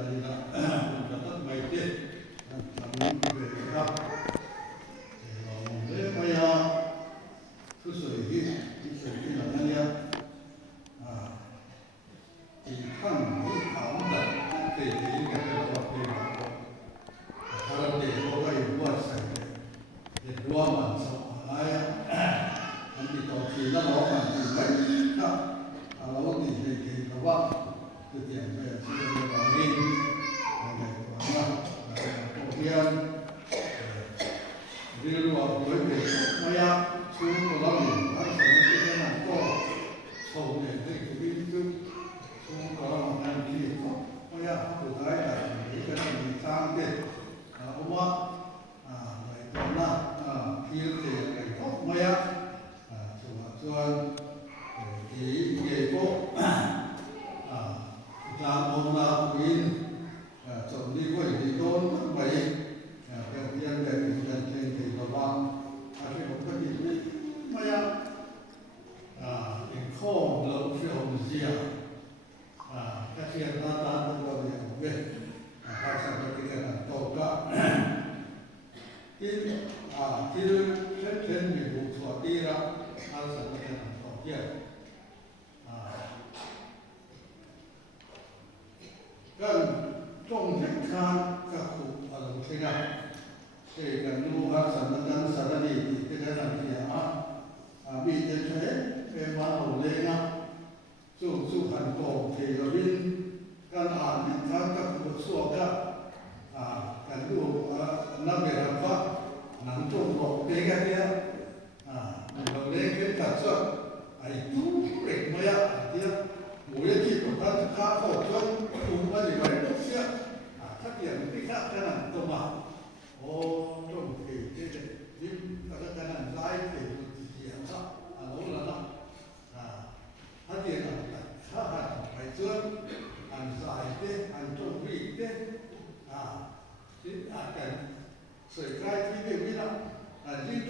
Hãy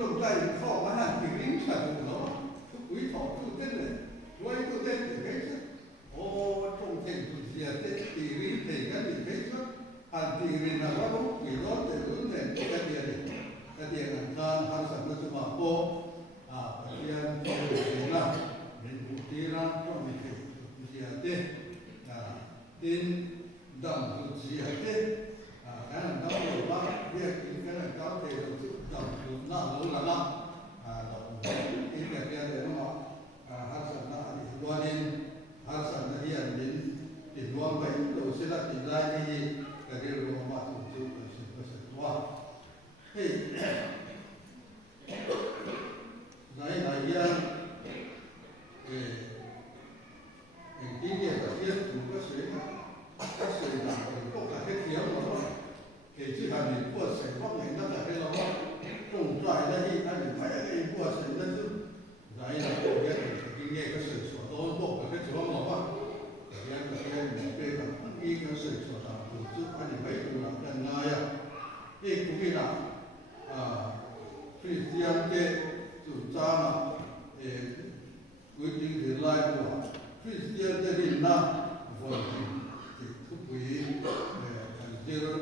subscribe cho kênh Ghiền Mì Gõ để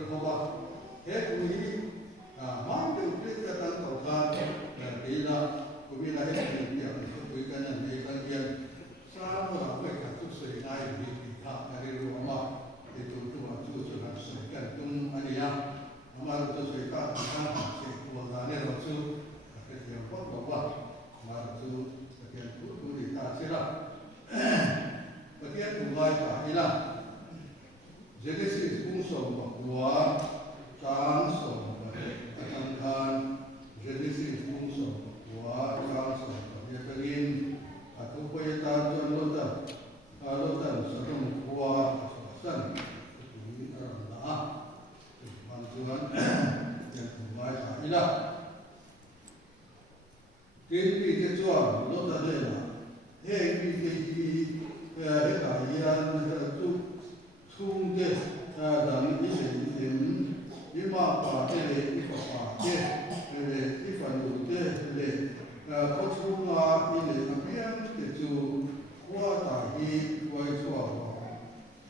không bỏ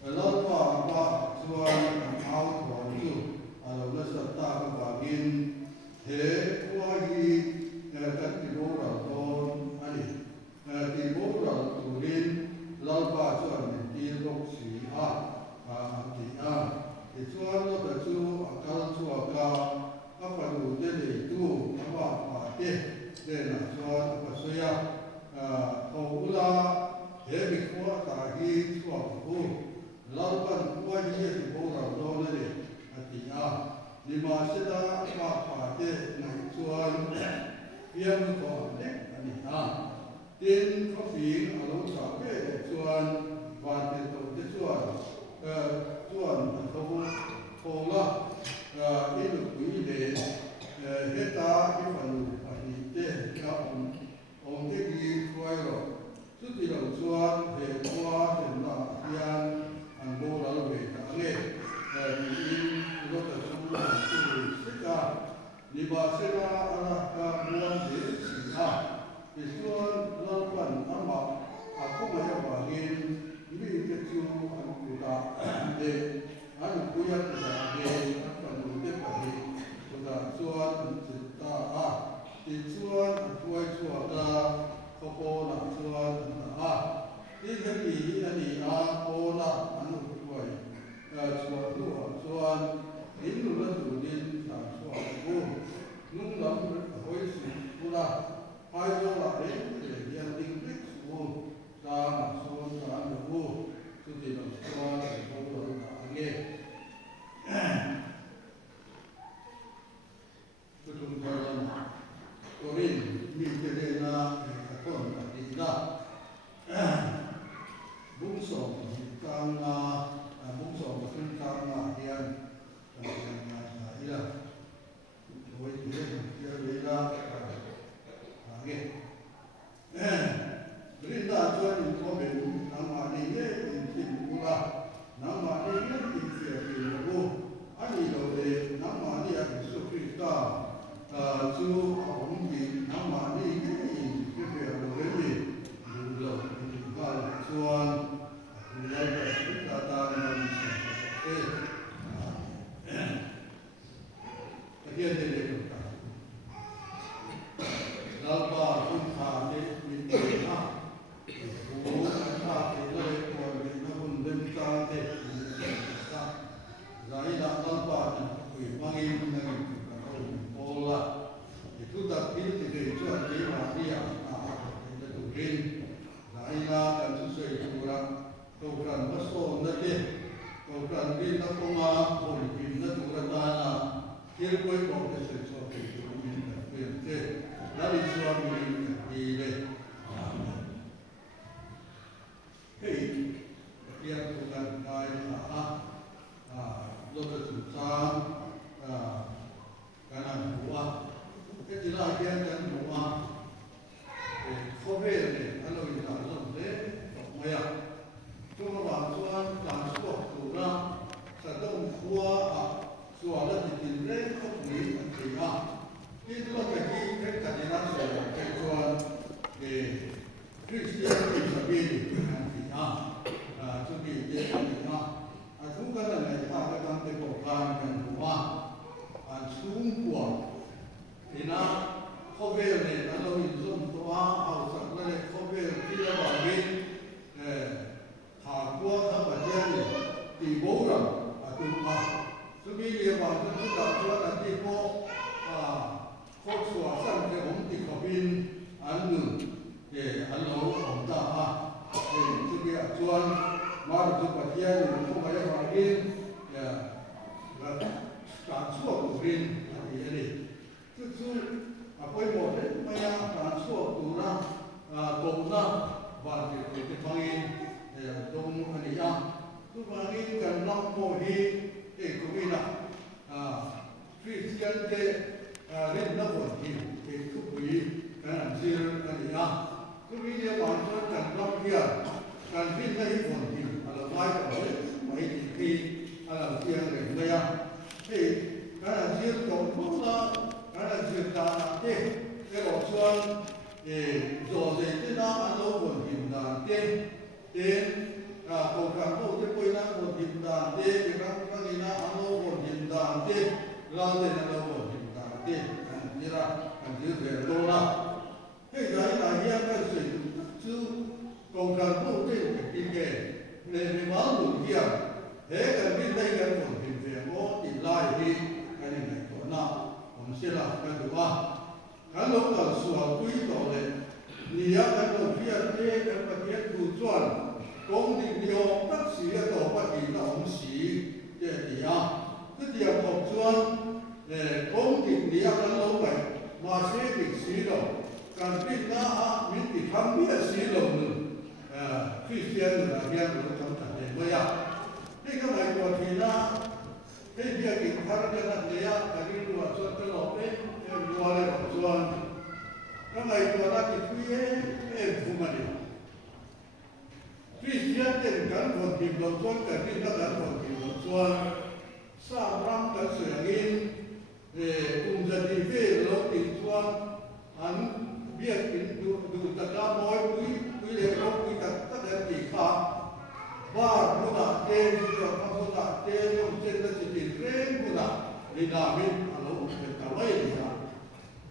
lỡ chuan áo thon chu alo na sa ta ka wangin he kwa hi kan ti bo ra ton ani ti bo ra turin lalpa chuan ti lok si a ti a ti chuan lo ta chu akal chu aka a paru te le tu awa pa te te na chuan pa soya ula he mi kwa ta hi chuan ku lalpan kwa hi ti bo ra lo le ati a ni ma se da pa pa te na chuan pian ko ne ani a tin ko fi alo cha pe chuan van te to te chuan chuan ko la i lu kui le he ta i fan pa ni te ka on te ki kwai ro chu ti lo chuan he kwa te na pian an bo la lo ve ta nge ni lo ta chu se ka ni ba se na ala ka muan de si na ti chuan lalpan ama a ko ma ya ba hin mi te chu an ku ta de an ku ya ta de an lu te pa hi so da chuan an chi ta a ti chuan an tuai chuan da ko ko na chuan a ti he ni ani a ko na an lu tuai chuan lu chuan in lu la tu din ta chuan ku nung lam hoi si ku la hai do la de le yan ding bik su ta ma chuan ta an lu chu ti lo chuan ko lo ta nge Betul dalam Korin Misterena Katon Adina Bungsong Tangna Bungsong Tangna Dian Ila Woi dia beda Oke Berita tuan komen nama dia intin pula nama dia intin pula ani lo de nama dia Yesus Kristus chu ông bị nắm mà đi cái việc đồ đấy gì đủ rồi thì qua chuan thì đây là chúng ta mình sẽ cái kia thì để được cả lao ba chúng ta đi mình đi ha bố chúng ta thì đây còn mình nó còn lên ta thì ta giải là lao ba thì quỷ mang in này Ola itu tapi tidak cuan dia dia itu rin lainnya dan sesuai kurang kurang masuk nanti kurang rin nak cuma boleh nak kurang mana kira koi kau sesuatu itu minta minta dari suami ini hei dia bukan kaya dokter susah karena buah ketika dia dan buah kober ni kalau kita lalu deh maya cuma bahasa langsung kurang satu buah soalan di sini kopi kita itu lagi kita tidak soal kecuali Kristian kita beli kita jadi dia kita aku kan lagi ada kan tekokan dan buah xuống của thì nó không về này nó đâu hình dung toa hậu sẵn này không về khi nó bảo bên thả qua thăm ở trên này thì bố rồi từ số bây giờ bảo cho chúng ta cho là đi cô khóc xóa sang cái ống thì có bên ăn nướng để ăn lẩu ống ta thì số bây giờ chuan mà được chụp ở trên thì không phải bảo bênการชั่วตัวเองอะไรนี่คือไปหมดเลยไม่ยากการชั่วตัวนะตรงนะวันที่ที่ฟังอินตรงอันนี้อ่ะทุกวันนี้กันรับโมหีก็มีนะคริสเตียนเเล่นนักบอลทีทุกปีกันเชียร์อันนี้อ่ะทุกปีเนี่ยบางคนกันรับเพียร์กันเล่นได้บอลทีอะไรไม่ก็เลยไม่ที่อะไรเชียร์เลยไม่ยากthì cái là riêng tổng thống đó cái là riêng ta thế cái đó xuân thì rồi thì cái đó ăn lâu buồn tìm đàn tên tên cầu cảm đâu cái quên năng buồn tìm đàn tên cái các lao tên là lao bổn thì cả tiền như là anh giữ về đô la cái đấy là hiện cái sự chứ công khai bộ tên cái kinh nghiệm để mình máu đủ kia thế cái bên đây cái bổn thì về ngõ thì lại thì cái này của nó còn sẽ là cái thứ ba cái lúc là sửa quý tổ này nhiều cái đầu tiên cái vật chất đủ chuẩn công ty điều tất sĩ cái tổ vật thì nó không sĩ để gì à cái điều học chuẩn để công ty điều cái lâu vậy mà sẽ bị sĩ đâuการพิจารณามิติธรรมเมื่อสีลงหนึ่งคริสเตียนหรืออะไรเงี้ยเราทำตัดเองไม่ยากนี่ก็หมายความที่นะที่เดียกินทางเดินเนี่ยการที่ดูว่าส่วนตลอดเนี่ยดูอะไรของส่วนก็หมายความว่าที่คุยฟูมันเนี่ยคริสเตียนเป็นการคนที่ลงส่วนการที่นักการคนที่ลงส่วนสร้างร่างกันเสียงอินกลุ่มจะดีเวลลงติดส่วนอันเบี้ยกินดูตะกร้าน้อยคุยเล็กลงคุยตะเกียบตีขาบ้าบุญเจดีย์พระบุญเจดีย์เจดีย์จิตเร่งบุญลีลามินอารมณ์เป็นตะไว้ดีนะ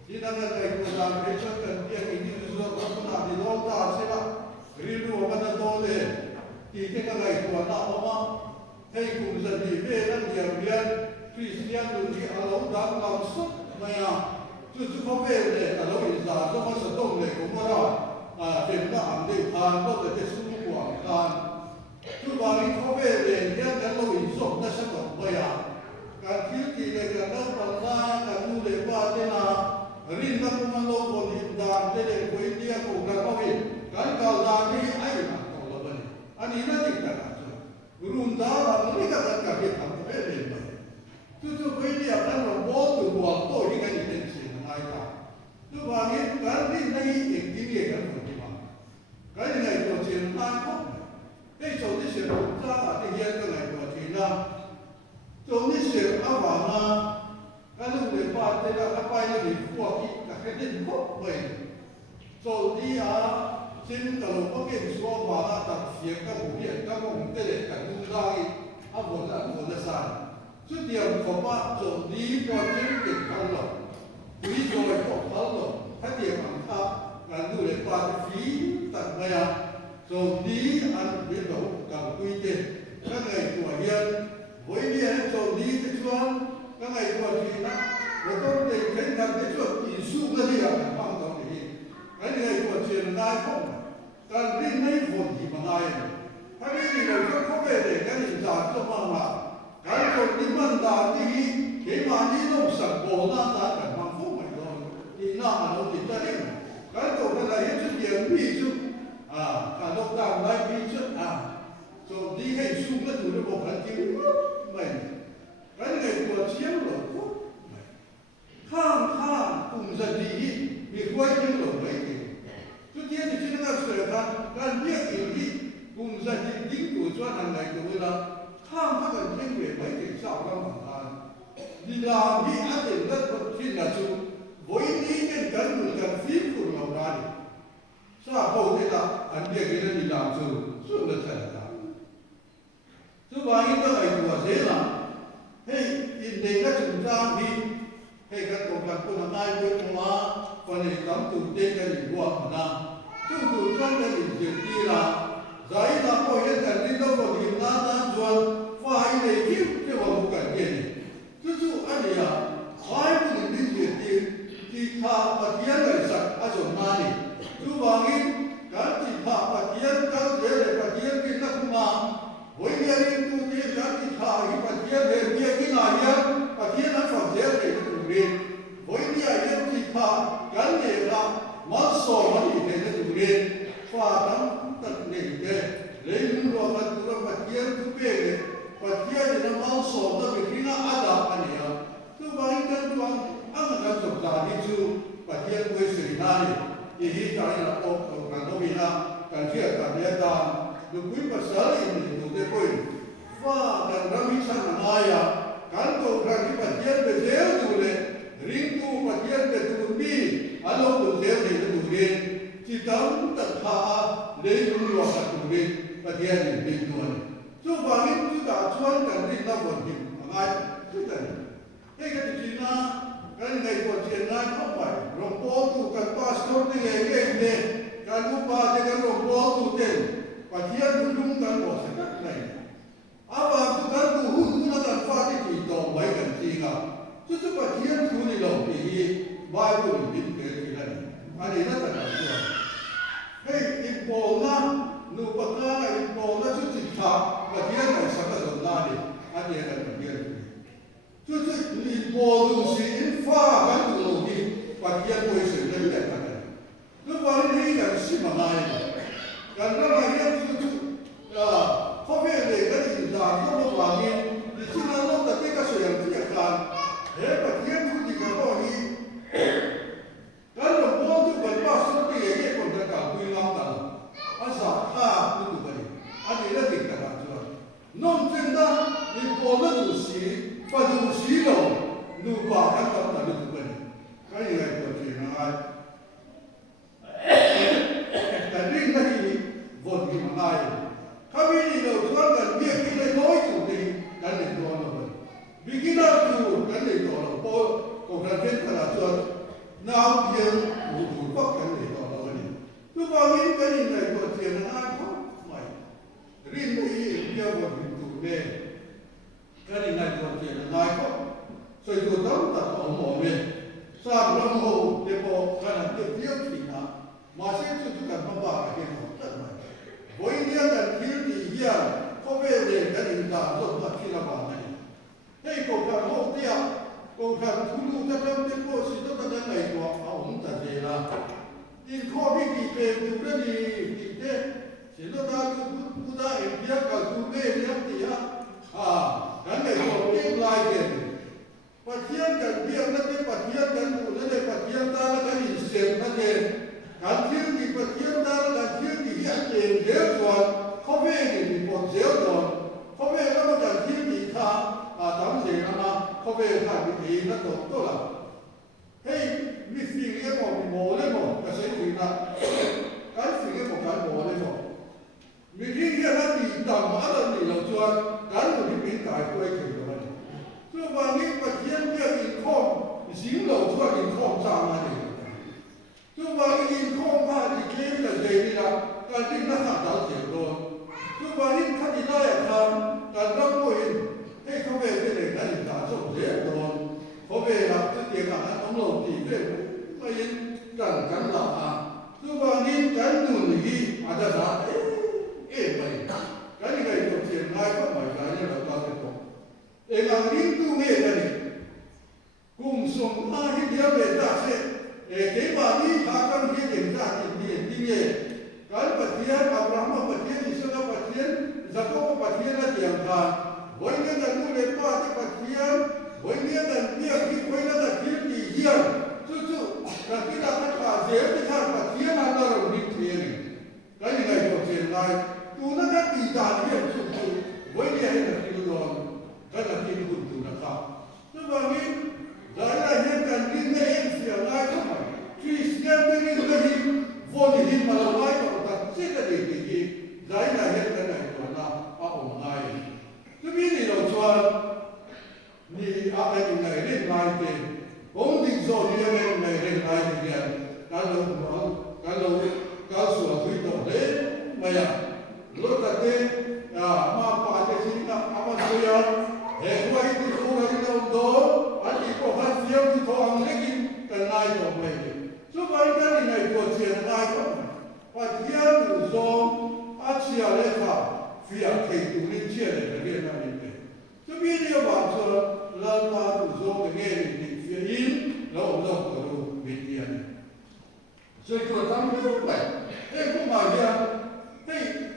ที่นั่นก็ไอ้บุญเป็นช่างกันเบี้ยกินดูสุดพระบุญดีร้องตาเสียรีดูมันจะโตเลยที่ที่ก็ไอ้ตัวน่าออกมาให้กลุ่มจะดีเว้ยนั่นเดียวเรียนคริสเตียนดูที่อารมณ์ดังเราสุดไม่อ่ะ就是เขาเป็นเลยแต่เราอิสระต้องมาสะดุ้งเลยผมว่าเป็นก็อ่านได้ทานก็จะสู้กว่าทานทุกวันนี้เขาเป็นเลยเนี่ยแต่เราอิสระนั่นสักคนไม่อ่ะการคิดที่เลยการนั่งฟังหน้าการดูเลยว่าเจ้าหน้ารินนักมันโลกคนหินดานเด็กคุยเดียกูกันเขาเป็นการกล่าวดานที่ไอ้หนักของเราเนี่ยอันนี้น่าจิตตนารุ่นดาราไม่ก็จะการเรียนทำเป็นเลยทุกๆคุยเดียกันเราบอกตัวโตยิ่งกันยิ่งเป็นสิ่งทุกวันนี้การที่ในอีกที่เรียกกันคนที่มาการที่ในตัวเชียงรายก็ได้โจทย์ที่เสียงจ้าที่เรียนกันในตัวที่นั่นโจทย์ที่เสียงอาหวานะการลูกเด็กบ้านที่เราไปในพวกที่นักเรียนพบไปโจทย์ที่จริงตลอดก็เก่งชัวร์ว่าตัดเสียงกับหูเรียนกับหูเตะกับหูได้อาบุญละบุญละสานสุดเดียวผมว่าโจทย์นี้ก็จริงเก่งกันหรอกวิโดยพวกเขาหรอกถ้าเดี๋ยวมันทับการดูแลความฝีตัดมาโจทย์นี้อันเป็นเรากับคุยเด็กก็ไงตัวเรียนวันนี้โจทย์นี้จะชวนก็ไงตัวที่นะเราต้องเด็กเห็นกันจะชวนอีสู้กันที่อย่างฟังตรงนี้ไอ้ไงตัวเชียงรายพวกการเรียนในคนที่มันได้ถ้าไม่ดีเราก็เข้าไปเด็กกันอีกจากจะมาว่าการโจทย์นี้มันด่าที่เกี่ยวกับนี้ต้องสั่งโบราณกัน ที่น่าเราติดได้การตัวกันอะไรชุดเดียวมีชุดการลงดาวได้มีชุดโจทย์นี้ให้สู้กันอยู่ในระบบการกินไม่การไงตัวเชี่ยวหลงข้ามกลุ่มจะดีมีควายยังหลงไม่ดีชุดเดียวที่ชื่อว่าเสือการเรียกอีกที่กลุ่มจะดียิ่งตัวช่วยทางไหนตัวเวลาข้ามกันเพ่งเวทไม่ถึงเศร้าแล้วเหมือนกันดีลาที่อาจจะเลิกที่ละชุดวันนี้เป็นการมุ่งการฟิล์มคุณเราได้ทราบเขาที่ละอันเดียกันนี่ลำสู้ส่วนละเท่าไหร่ทุกวันนี้ก็ไอ้ตัวเสียละให้อินเดียก็จุดจ้างที่ให้กันตรงกันคนละนายด้วยมาคนนี้ทำตุ่มเด็กกันอยู่ว่านะทุกตุ่มจ้างกันอยู่เสียทีละใจเราพอเห็นกันที่เราพอดีน่าจวนฝ่ายในที่ที่ว่าบุกกันเย็นทุกอันนี้ฝ่ายผู้หญิงที่เสียทีที่ข้าปฏิญาณเลยสักอาจจะมานี่ทุกวันนี้การที่ข้าปฏิญาณการเรียนปฏิญาณกินนักมาวันนี้เรียนตัวนี้การที่ข้าปฏิญาณเรียนเรียนกินอะไรปฏิญาณนั้นฝังใจเรียนตัวเรียนวันนี้เรียนที่ข้าการเรียนละมาสอนมันอีกเรียนตัวเรียนฝ่าทั้งตัดเรียนเรียนรู้ว่าตัวปฏิญาณทุกเรื่องปฏิญาณนั้นมาสอนตัวเป็นที่น่าอาดาอันนี้ทุกวันนี้กันทุกวันAngkat sebelah itu, bagian kue serinari, ini kali nak kan domina, kan siapa dia dah, dukui pasal ini tu dekoi, wah dan kami sana naya, kan tu kami bagian bezel tu le, rindu bagian betul alam bezel ni tu le, kita tak tahu le dulu apa tu le, bagian ini tu le, so bagi tu tak cuan kan kita buat ni, mengai tu tadi. cái gì na cái này còn chuyện na không phải rồng bố tu cần pastor thì cái này cần lúc ba thì cần rồng bố tu tiền và thiên cũng đúng cần bỏ sẽ cắt này à và tu cần tu hút nó cần pha cái gì đó mấy cần gì cả chứ chứ và thiên tu thì lòng thì Bible thì biết cái gì này anh ấy nó cần làm gì hey ipo na nu baka na ipo na chút chỉ thà và thiên này sao là đồng na đi anh ấy cần làm gì chứ ipo tu sĩ pha cái tu lòng thì và thiên quay sự lên đẹp này lúc vào đây cần xí mà này cần nó là thiên chút không biết để cái gì là không có hoàn nhiên thì chỉ là lúc tập cái sự làm việc làm thế và thiên chút thì cái đó đi cái lòng bố tu cần bao số tiền cái còn cả cả quy lắm tầng anh sao ha tu vậy anh ấy là việc cả chưa non chân đó thì bố nó tu sĩ và tu sĩ rồi nu bà cái tâm là tu vậy cái gì này còn chuyện nào cái riêng cái gì vốn gì mà ai các vị đầu tiên cần biết cái này nói chủ thì cái này đó là vậy vì cái nào chủ cái này đó là bố còn cái chuyện là chuyện nào tiền chủ bắt cái này đó là vậy tôi bảo những cái này còn chuyện là ai không phải riêng cái gì bây giờ còn chủ về cái này còn chuyện là ai không所以就当他到后面，啥不能后，这个可能就比较平了。马上就干爸爸给好挣了。我一年的天底下，后面的跟人家说那听了吧那里，那个看后边，我看土路这边的过去都在那美国，啊我们在这了。因靠边地边土这里地的，现在他不大也比较搞土边这样地啊，咱美国边来的。ปัจจัยกันเบี้ยนั่นเองปัจจัยกันดูนั่นเองปัจจัยตาแล้วกันอินเสียงนั่นเองการเที่ยวที่ปัจจัยตาแล้วการเที่ยวที่ยันเองเสียส่วนเขาไม่เห็นมีผลเสียส่วนเขาไม่แล้วก็การเที่ยวที่ท่าทำเสียงนะเขาไม่ท่าวิธีนั่นตัวละเฮ้ยมีสิ่งที่บอกโมเลยบอกกระเซ็นถึงนะการสิ่งที่บอกการโมเลยบอกมีที่ที่นั่นดีต่างมาแล้วนี่เราชวนการอยู่ที่เป็นกายคุยถึงเลย就把你把天边一靠，行楼出来一靠上那里，就把你一靠把你天的这里啦，但你那啥找结果，就把你看你那样看，但那不行，嘿，后面这里那里打受结果，后面啦这点啊，从楼底这那人干了啊，就把你干努力，啊这啥，没，干你个有钱来不买干你老早就懂。Engang rindu medani, kum som ahi dia bedase, kema ni akan dia jengah dia, kalau patian Abraham patian Ishak patian, Jacob patian lah diangkat, boynya dan tu lepas tu patian, boynya dan dia boynya dan dia dihian, cucu, nanti dapat kasih kita patian ada orang dihian, kalau ni kau cakap, tu nak tidak dia cucu, boynya hendak hidup cái là thiên quân từ là sao? Tức là nghĩ đấy là nhân cần đi nghe em sẽ lại không phải truy xem cái gì vô thì mà là lại còn ta sẽ là để cái gì đấy là nhân cái này còn là ông này cái gì đâu cho ni ai này lên lại thì cũng định rồi đi lên này lên lại thì cái sửa thủy tổ đấy mà lúc ta thế mà phải cái gì là apa sửa Hekwa itu kurang itu adi ko hasiam itu orang lagi kenai ko mai. Cuba ini nai ko cia nai ko. Patian uzom acia leka via keitu ni cia le dia nai ni. Cuba ini apa so lama uzom dengan ni via in lo ko ru bidian. So itu tamu tu mai. Ko mai ya. Hey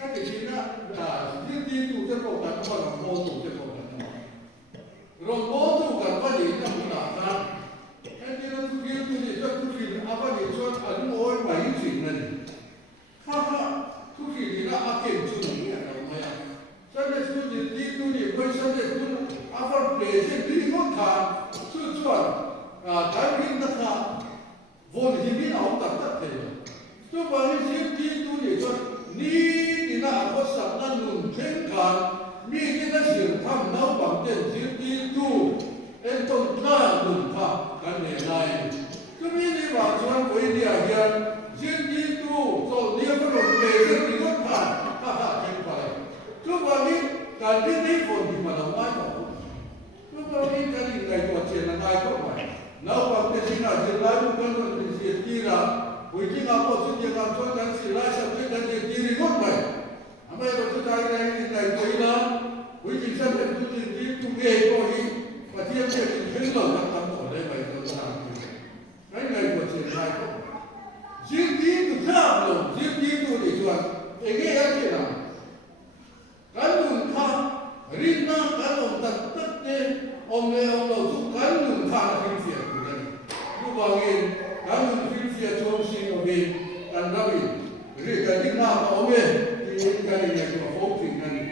các cái chuyện đó là những tin tụ chất bộ đặt có là mô tụ chất bộ đặt rồi mô tụ cả bao nhiêu năm cũng đặt ra cái kia nó kia thì cho thu phí à bao nhiêu cho ấn môi mấy chuyện này ha thu phí thì nó áp kiểm chú ý là đâu mà cho nên thu phí đi thu phí quay sang để thu áp phần để sẽ đi ngót thà chú chuẩn cái pin nó thà vốn thì biết nào tập tất thể cho bao nhiêu đi thu phí cho ni thì là có sẵn là nung trên cả mi cái nó sử tham nấu bằng tiền chữ đi tu em tôn ta đừng tha cái này này chúng mình đi vào chuan với địa hiện diễn đi tu rồi địa phương về rất là tốt ha ha chính phải chúng ta đi cái đi phồn thì mà đồng mai đó chúng ta đi cái gì này có chuyện là ai có phải nào bằng cái gì nào chuyện lại cũng cần phải diễn đi là với chính là một sự việc làm cho cái sự lại sắp xếp cái diễn đi thì tốt vậy bây giờ chúng ta đây này với là với chính sách về tu diễn đi tu nghề có gì và thiên nhiên thì hết lòng làm ở đây vậy rồi làm cái này của chuyện này không diễn đi từ khác rồi diễn đi từ để chuẩn để nghe cái gì nào cái luận tha riêng na cái luận tật tất nhiên ông đầu giúp cái luận tha là phim phiền của đây lúc vào nghe cái luận phim phiền trong sinh ở bên đàn ra bên rồi cái đỉnh nào ông bên thì cái này là của phố phim này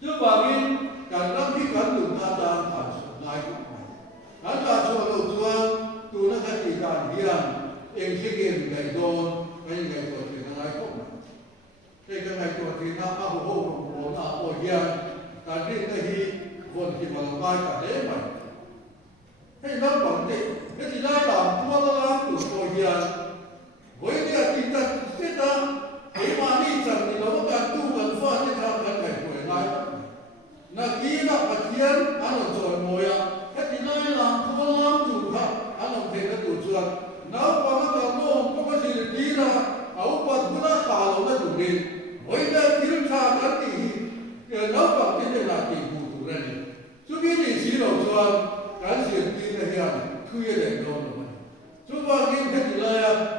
lúc vào nghe cái năm khi cái luận tha đang phản lại cũng phải cái là cho đầu chuan tu nó cái gì đàn hiền em sẽ game này đồn cái này của thì nó lại không cái này của thì nó áp hộ của nó ở hiền cái này thìคนที่มาบ้านกันได้ไหมให้นับวันนี้ให้ที่ได้ตามตัวละตัวเฮียวันนี้ที่จะเสร็จแล้วไอ้มานี่จังนี่เราการตู้กันฟ้าที่ทำกันไหนป่วยไงนักกีฬาปัจจัยอันนั้นจอยมวยให้ที่ได้ตามตัวละตัวครับอันนั้นเป็นตัวจวนนับวันนั้นโลกก็ไม่ใช่ดีนะเอาปัจจุบันข่าวเราดูดีวันนี้ที่เราทำกันที่นับวันที่ได้ที่บูดูนั่นเองchúng biết thì chỉ đầu cho cái chuyện đi này hiện khuya để đâu rồi chúng ta nghĩ cái gì là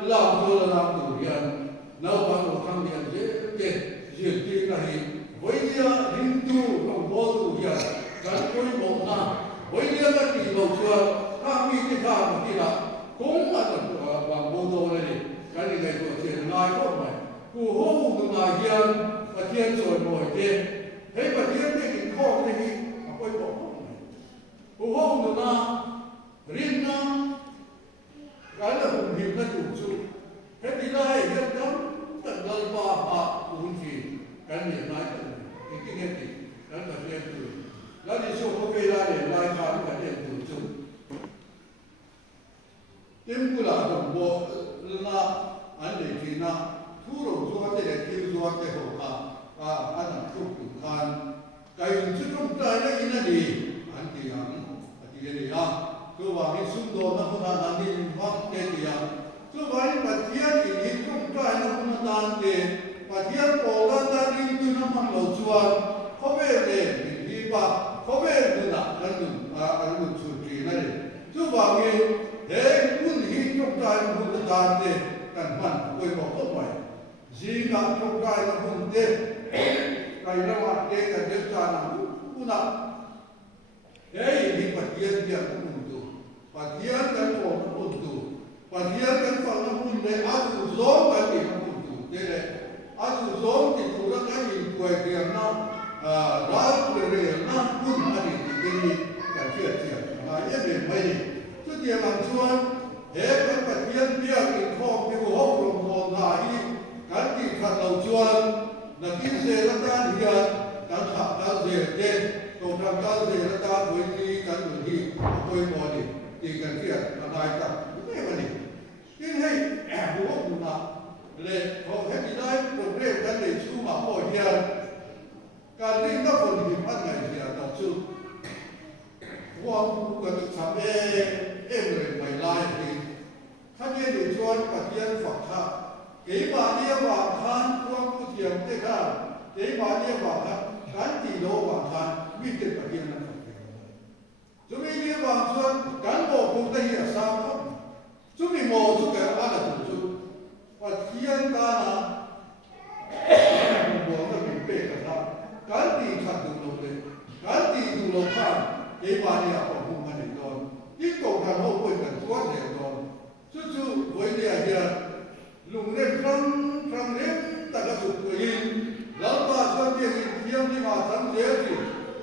làm cho là làm đủ hiện nấu bằng một thằng hiện dễ chuyện đi này với dia hình tu lòng vô đủ hiện cái cuối một năm với dia cái gì đầu cho tham mi cái tham một cái là cũng là bằng vô đồ này cái này của chuyện ngay không phải cụ hô từ ngày hiện và thiên rồi nổi trên thế mà thiên thì cái kho cái gì quay bộ hô hô nữa na riêng na cái là hùng hiệp nó chủ trụ thế thì đây hiện cấm tận lời bà cũng gì cái niệm nói thì cái nghe thì cái là riêng từ đó đi số có về ra để lai khám cái niệm chủ trụ tiếng của là đồng bộ là anh để thì na thu đầu cho cái để tiêu cho cái hồ anh làm thuốc đủ khan cái chút trong cái đó in là gì anh thì thì cái gì à tôi bảo cái xung đột nó không là anh đi hoặc cái gì à tôi bảo cái bát thiên thì đi trong cái nó không là anh thì bát thiên bỏ ra ta đi từ nó mang lẩu chuan không biết để đi ba không biết được là anh được chủ trì này tôi bảo cái thế quân đi trong cái nó không là anh thì cần mạnh tôi bảo không phải gì cả trong cái nó không thế cái đó là cái điều tra nào cũng là cái gì phát hiện việc cũng đủ phát hiện cái bộ cũng đủ phát hiện cái phần nó cũng để áp dụng giống cái gì nó cũng đủ thế này áp dụng giống thì cũng là cái gì tuổi tiền nó đó tuổi tiền nó cũng là cái gì cái chuyện mà nhất định mấy chút tiền làm chuan thế cái phát hiện việc thì không cái bộ hậu đồng hồ lại cái gì thật đầu chuan là cái gì nó ta hiện cái thằng ta dễ trên còn thằng ta dễ nó ta với cái người đi tôi bỏ đi thì cái chuyện là đại tập cái này cái này bố cũng là để họ hết đi đây một đêm cái để chú mà bỏ hiện cái này nó còn hiểm ăn ngày gì là chú Wong cần sắm em người mày lai thìท่านเนี่ยดูชวนปฏิญาณฝักข้าเกี่ยบาเดียว่าทานควงผู้เทียมเท่าเกี่ยบาเดียว่าการตีโลว่าทานวิจิตปฏิญาณนั้นจุมีเดียว่าชวนการบอกคงได้เหี้ยสามครับจุมีโมจุแก่อะไรจุปฏิญาณตานะบอกว่ามีเป๊ะกันการตีขัดดูโลเลยการตีดูโลข้างเกี่ยบาเดียบอกคงมันอีกตอนยิ่งโตกันโลกเป็นกันตัวเดียวตอนจู่ๆวันนี้เฮียลุงเล่นครั้งเล่นแต่ก็สุดตัวยิงแล้วก็ชวนเที่ยวที่มาทำเสียสิ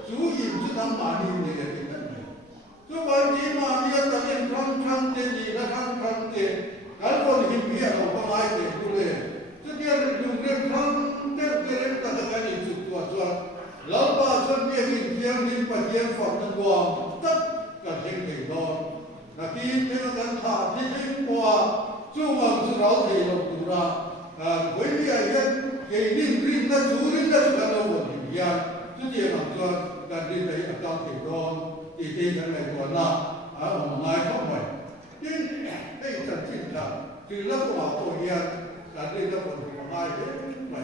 สู้ยิงจะทำมาดีเนี่ยที่นั่นทุกวันนี้มาเรียนแต่เล่นครั้งเจดีและครั้งเจการคนหิมเพียเราก็ไล่เด็กดูเลยจะเที่ยวลุงเล่นครั้งเล่นแต่ก็การยิงสุดตัวแล้วก็ชวนเที่ยวที่ปฏิญาณฝักนักวางตัด đi thầy đó là khi theo căn thả thì thêm qua chung bằng sự đó thì lộc tụ ra với bây giờ cái rim là chú cả đâu một điểm gian chú tiền làm cho cần đi thấy ở trong thầy đó thì cái này còn là ở ngoài không phải nhưng đây thật chính là từ lớp của họ tổ hiền là đây là một ai thế vậy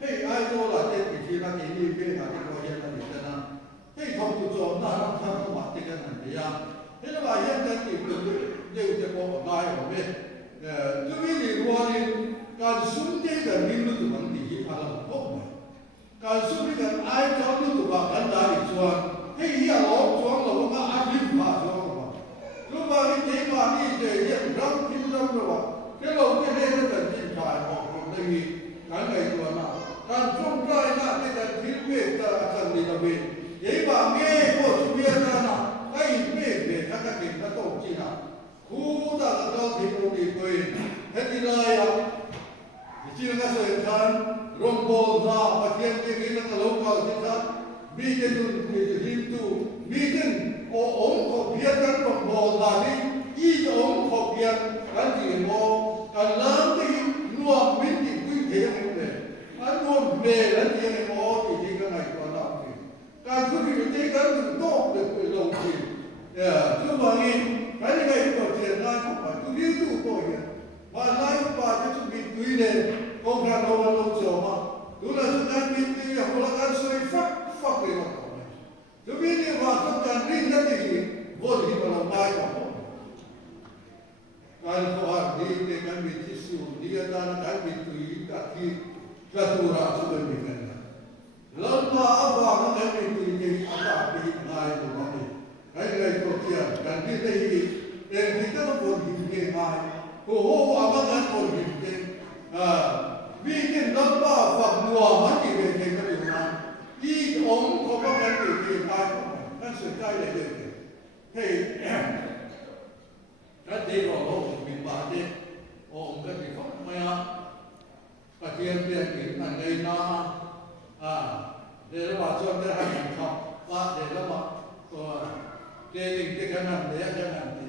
hey ai đó là cái gì là cái gì cái là cái tổ hiền là gì thế nào hey không có chỗ nào nó không có cái này gì à thế là bài hiện tại thì đều sẽ có ai ở bên cho nên thì qua điการสุ่มที่กันนี่รู้ตัวมันดีอะไรพวกมันการสุ่มที่กันไอ้เจ้ารู้ตัวกันได้ชวนให้เหี้ยหลอกชวนเราว่าอาชีพมาชวนเรารู้ว่าที่เจ้ามานี่เจ้าเนี่ยรับที่รับเราว่าแค่เราไม่ได้ก็จะจิ้มชายออกตรงนี้การไงตัวน่ะการช่วงใกล้น่ะที่จะทิ้งเวทจะสันนิษฐานยิ่งว่าเงี้ยพวกชุบเบี้ยน่ะไอ้เบี้ยเนี่ยถ้าจะกินก็ต้องกินน่ะคู่ตาเราทิ้งตรงนี้ไปเฮ็ดที่ไรอ่ะที่นั่นก็เสียทันรวมโบราณประเทศที่นี่นั่นก็ลงมาที่นั่นมีเจนุนมีหินตูมีเจนโอ้องค์ขบเพียรกันรวมโบราณนี่อีองค์ขบเพียรกันที่โมกันล้างที่รวมมิตรที่เทียงเลยอันรวมเบลและเทียงโมที่กันไหนก็ได้การคุยกันที่กันถึงโต๊ะเลยไปลงที่ชั่วโมงนี้การที่ไงก็เทียงได้ทุกวันทุกเรื่องทุกตัวเนี่ยมาไล่ป่าจะจุดบิดดุยเลยกองการโดนลงโจมาดูแลจุดนั้นบิดดุยคนละการสวยฟักเลยมาก่อนจะมีเนี่ยว่าต้องการรีดนั่นเองวนที่มาลงได้ก่อนการขวาดีในการบิดที่สูงดีการการบิดดุยกับที่กระตูราสุดเป็นกันแล้วมาเอาว่าการบิดดุยที่อาจารย์บิดง่ายกว่านี้ไอ้ไงตัวเทียนการบิดได้ดีเองที่ต้องวนหินง่ายโอ้โหอาการวนหินมีกินน้ำปลาฝักนัวมันกี่เป็นเองก็อยู่นะอีองค์เขาก็เป็นกี่กี่ตายนั่นสุดท้ายเลยเฮ้ยถ้าเด็กเรามีบาดเจ็บองค์ก็จะเขาไม่ฮะปฏิญาณเปลี่ยนกินนั่นเลยนะเดี๋ยวว่าชวนได้ให้ยังเขาว่าเดี๋ยวว่าตัวเด็กที่ขนาดเนี้ยจะนั่นดี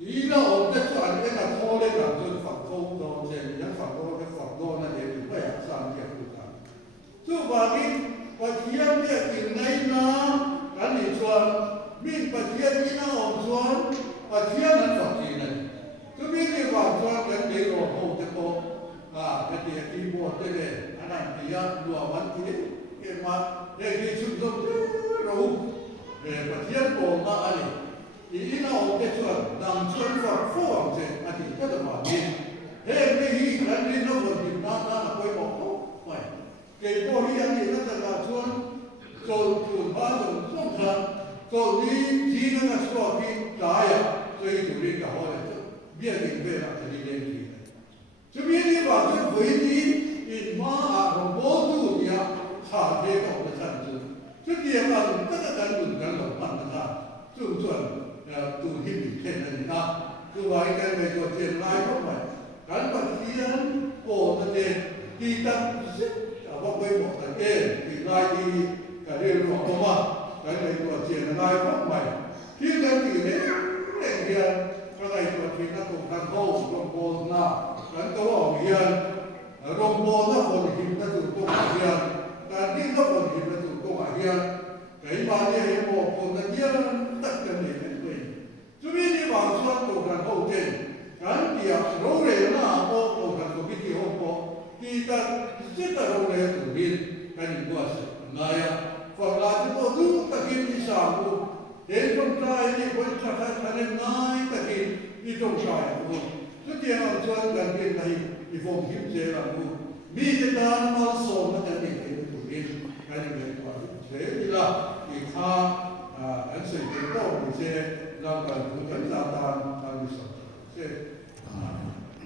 อีเราองค์จะชวนได้กับพ่อได้กับจนฝักโค้งโดนเช่นยังฝักโดนฝักโดนนั่นเองไม่อยากสร้างเกี่ยวกับการทุกวันนี้ปฏิญาณเนี่ยกินในน้ำกันอีกชวนมีปฏิญาณที่น่าองชวนปฏิญาณนั้นฝักจีนเลยทุกมีที่ว่าชวนกันเดี๋ยวโอ้จะโตปฏิญาณที่บวชได้เลยอันนั้นปฏิญาณรวมวันที่เกี่ยวมาเด็กที่ชุมชนรู้ปฏิญาณโตมาอะไรอีน่าองจะชวนนำชวนฝักฟ้องเช่นอดีตก็จะมาเนี่ยเฮ้ยไม่ฮีกันนี่น้องคนที่น้าไปบอกเขาไม่เกี่ยวกับที่อันนี้นั่นจะชวนโจรจุดบ้านจุดส่งทางโจรนี้จีนก็ชอบที่ตาย所以就这个好了，别定位了，这里面去。这边的话是唯一因马和毛主的差别高的产生，这地方这个咱们咱老办的啥，就算都挺明显的呢，就话应该为做前来方面，咱把西安过的这地当是ว่าไปหมดแต่เองที่รายดีก็เรียนรู้ว่าแต่ในตัวเจนรายพวกใหม่ที่เรื่องที่เนี่ยเรียนก็ในตัวที่นักตุนทางโลกลงโบนาแล้วตัวเรียนลงโบนาคนหินนักตุนตัวเรียนการที่นักคนหินนักตุนตัวเรียนไอ้บ้านเนี่ยบอกคนนั้นเรียนตัดกันเลยเป็นจุดนี้บางส่วนตัวกันเขาเจนการเดียวเราเรียนหน้าโอ้ตัวกันตัวพิธีห้องโบkita kita oleh turin kan buat naya fakir itu tu takin disabu dan kontrai ini boleh cakap dengan nai takin itu saya tu setiap orang kan kita di form hidup saya tu kita malas soal dan kita turin kan kita buat saya bila kita answer kita tu saya lakukan tujuan dan bisa saya